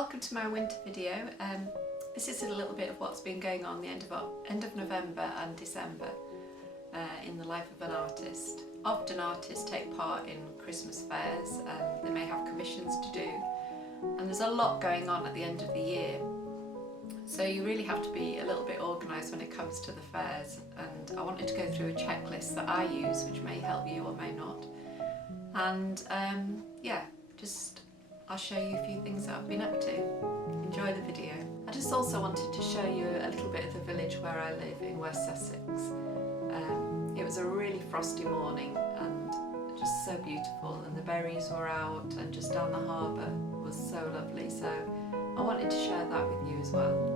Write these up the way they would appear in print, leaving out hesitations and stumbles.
welcome to my winter video. This is a little bit of what's been going on the end of November and December in the life of an artist. Often artists take part in Christmas fairs and they may have commissions to do, and there's a lot going on at the end of the year. So you really have to be a little bit organised when it comes to the fairs, and I wanted to go through a checklist that I use which may help you or may not. And I'll show you a few things that I've been up to. Enjoy the video. I just also wanted to show you a little bit of the village where I live in West Sussex. It was a really frosty morning and just so beautiful, and the berries were out, and just down the harbour was so lovely, so I wanted to share that with you as well.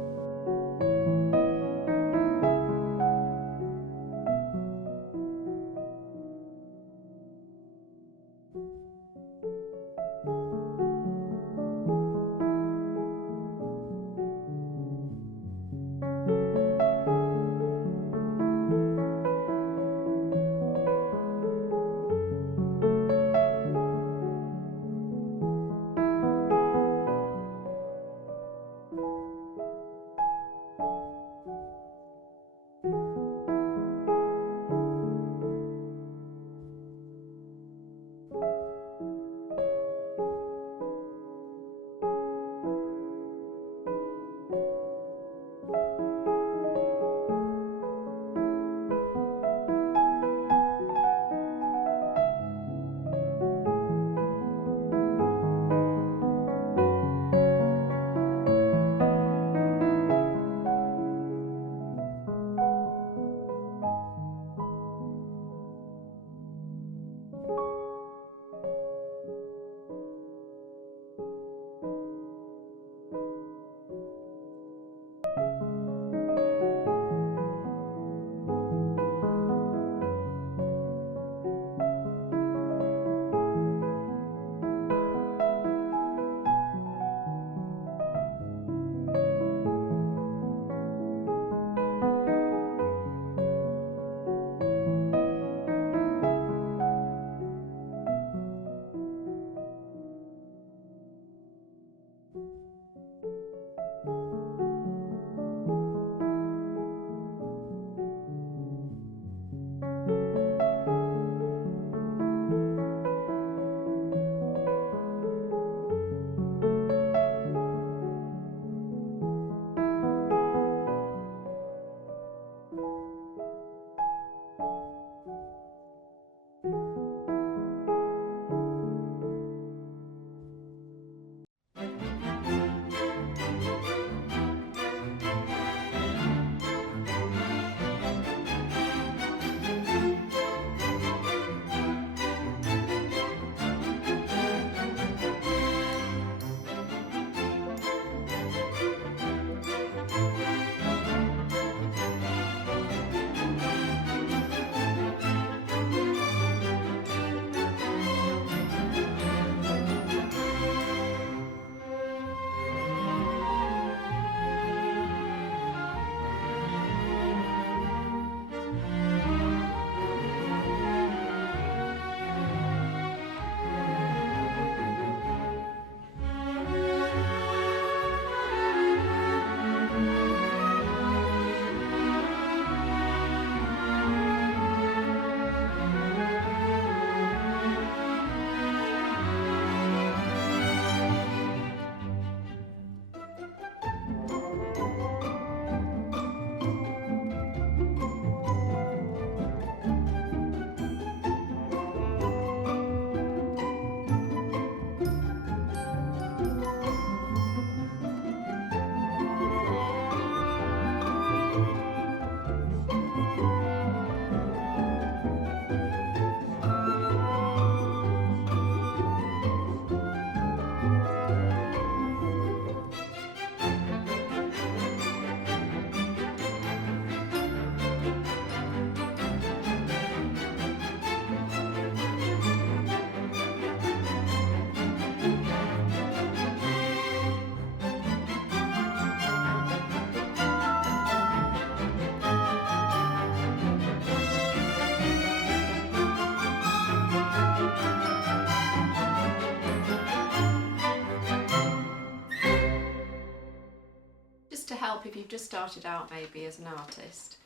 just to help if you've just started out maybe as an artist,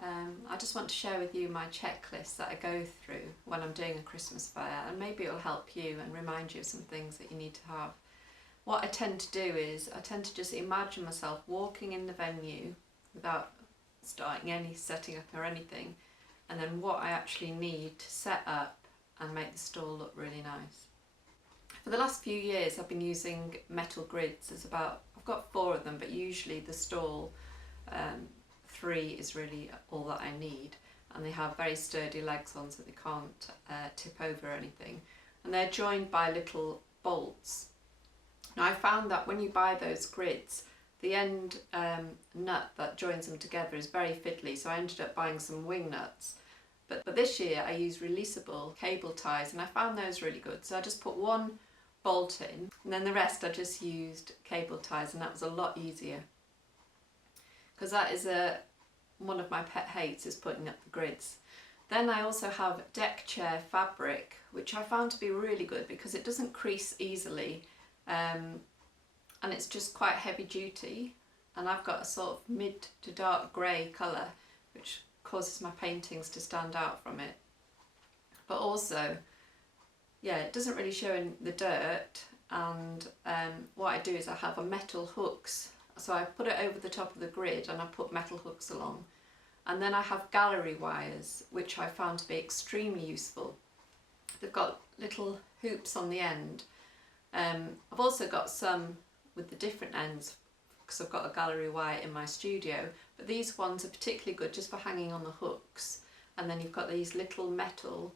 I just want to share with you my checklist that I go through when I'm doing a Christmas fair, and maybe it'll help you and remind you of some things that you need to have. What I tend to do is I tend to just imagine myself walking in the venue without starting any setting up or anything, and then what I actually need to set up and make the stall look really nice. For the last few years I've been using metal grids. I've got 4 of them, but usually the stall 3 is really all that I need, and they have very sturdy legs on so they can't tip over or anything, and they're joined by little bolts. Now I found that when you buy those grids, the end nut that joins them together is very fiddly, so I ended up buying some wing nuts. But this year I used releasable cable ties, and I found those really good, so I just put 1 bolt in, and then the rest I just used cable ties, and that was a lot easier, because that is one of my pet hates, is putting up the grids. Then I also have deck chair fabric, which I found to be really good because it doesn't crease easily, and it's just quite heavy duty, and I've got a sort of mid to dark grey colour which causes my paintings to stand out from it. But also, yeah, it doesn't really show in the dirt, and what I do is I have a metal hooks, so I put it over the top of the grid and I put metal hooks along, and then I have gallery wires, which I found to be extremely useful. They've got little hoops on the end. I've also got some with the different ends because I've got a gallery wire in my studio, but these ones are particularly good just for hanging on the hooks, and then you've got these little metal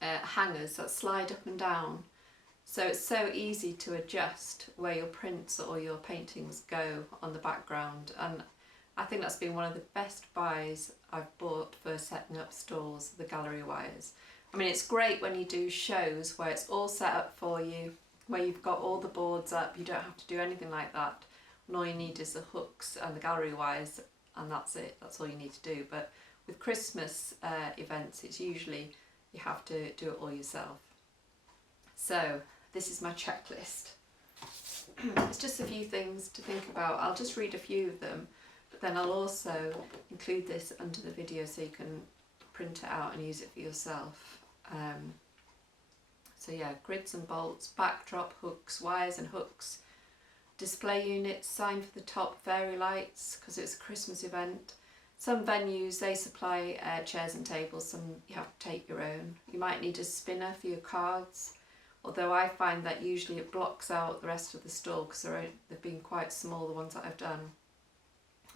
hangers that slide up and down, so it's so easy to adjust where your prints or your paintings go on the background, and I think that's been one of the best buys I've bought for setting up stalls, the gallery wires. I mean, it's great when you do shows where it's all set up for you, where you've got all the boards up, you don't have to do anything like that, and all you need is the hooks and the gallery wires, and that's it, that's all you need to do. But with Christmas events, it's usually you have to do it all yourself. So this is my checklist. It's just a few things to think about. I'll just read a few of them, but then I'll also include this under the video so you can print it out and use it for yourself. So yeah, grids and bolts, backdrop, hooks, wires and hooks, display units, sign for the top, fairy lights, because it's a Christmas event. Some venues, they supply chairs and tables, some you have to take your own. You might need a spinner for your cards, although I find that usually it blocks out the rest of the stall because they've been quite small, the ones that I've done.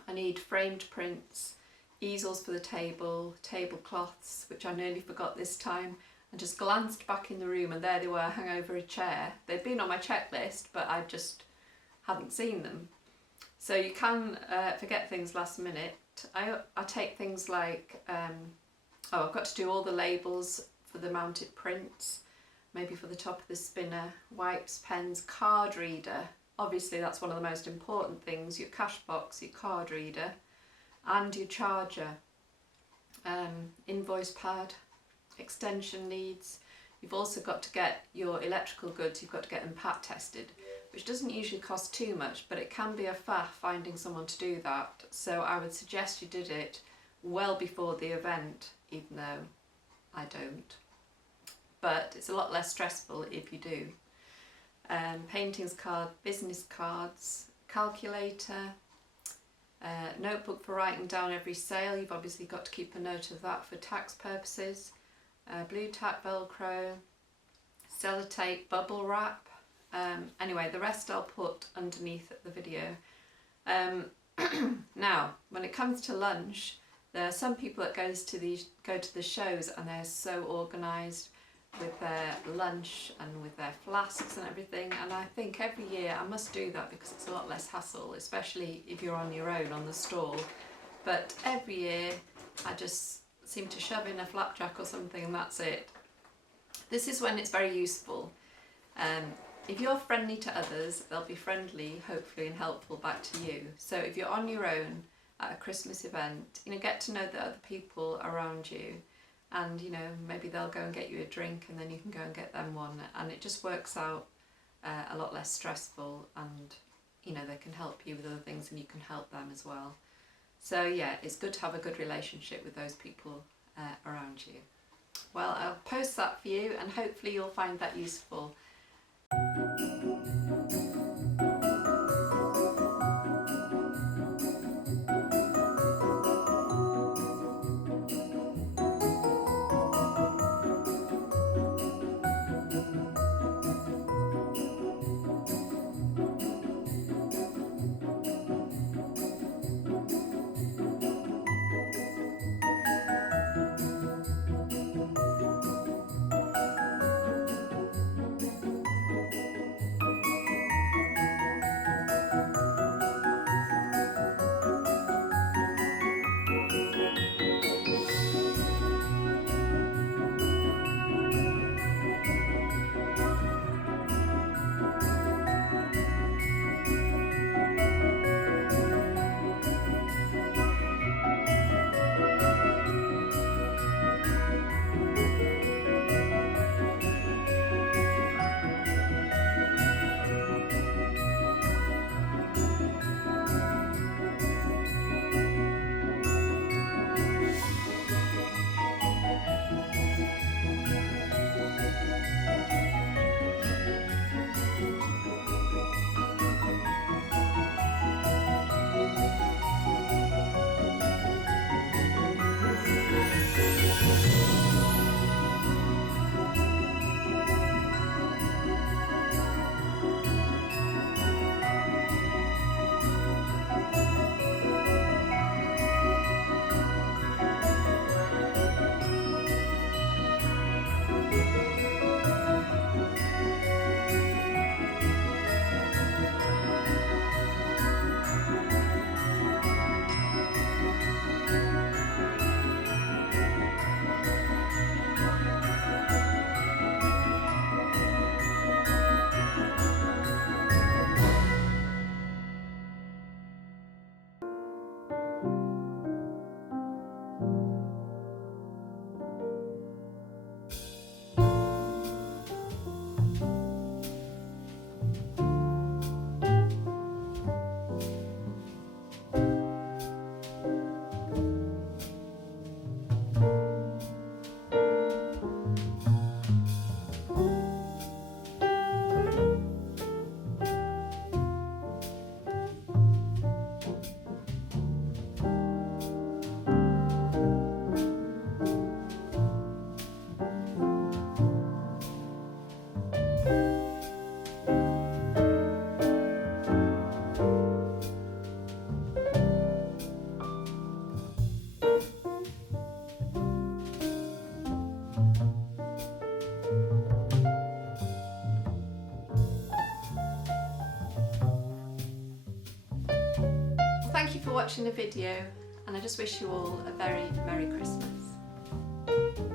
I need framed prints, easels for the table, tablecloths, which I nearly forgot this time, and just glanced back in the room and there they were hung over a chair. They'd been on my checklist, but I just hadn't seen them. So you can forget things last minute. I take things like, I've got to do all the labels for the mounted prints, maybe for the top of the spinner, wipes, pens, card reader. Obviously that's one of the most important things, your cash box, your card reader, and your charger, invoice pad, extension leads. You've also got to get your electrical goods, you've got to get them pat tested, which doesn't usually cost too much, but it can be a faff finding someone to do that. So I would suggest you did it well before the event, even though I don't. But it's a lot less stressful if you do. Paintings card, business cards, calculator, notebook for writing down every sale. You've obviously got to keep a note of that for tax purposes. Blue tack, Velcro, sellotape, bubble wrap. Anyway, the rest I'll put underneath the video. Now, when it comes to lunch, there are some people that go to the shows and they're so organised with their lunch and with their flasks and everything, and I think every year I must do that because it's a lot less hassle, especially if you're on your own on the stall. But every year I just seem to shove in a flapjack or something and that's it. This is when it's very useful. If you're friendly to others, they'll be friendly, hopefully, and helpful back to you. So if you're on your own at a Christmas event, get to know the other people around you, and maybe they'll go and get you a drink and then you can go and get them one, and it just works out a lot less stressful, and they can help you with other things and you can help them as well. So yeah, it's good to have a good relationship with those people around you. Well, I'll post that for you and hopefully you'll find that useful. Thank you for watching the video, and I just wish you all a very Merry Christmas.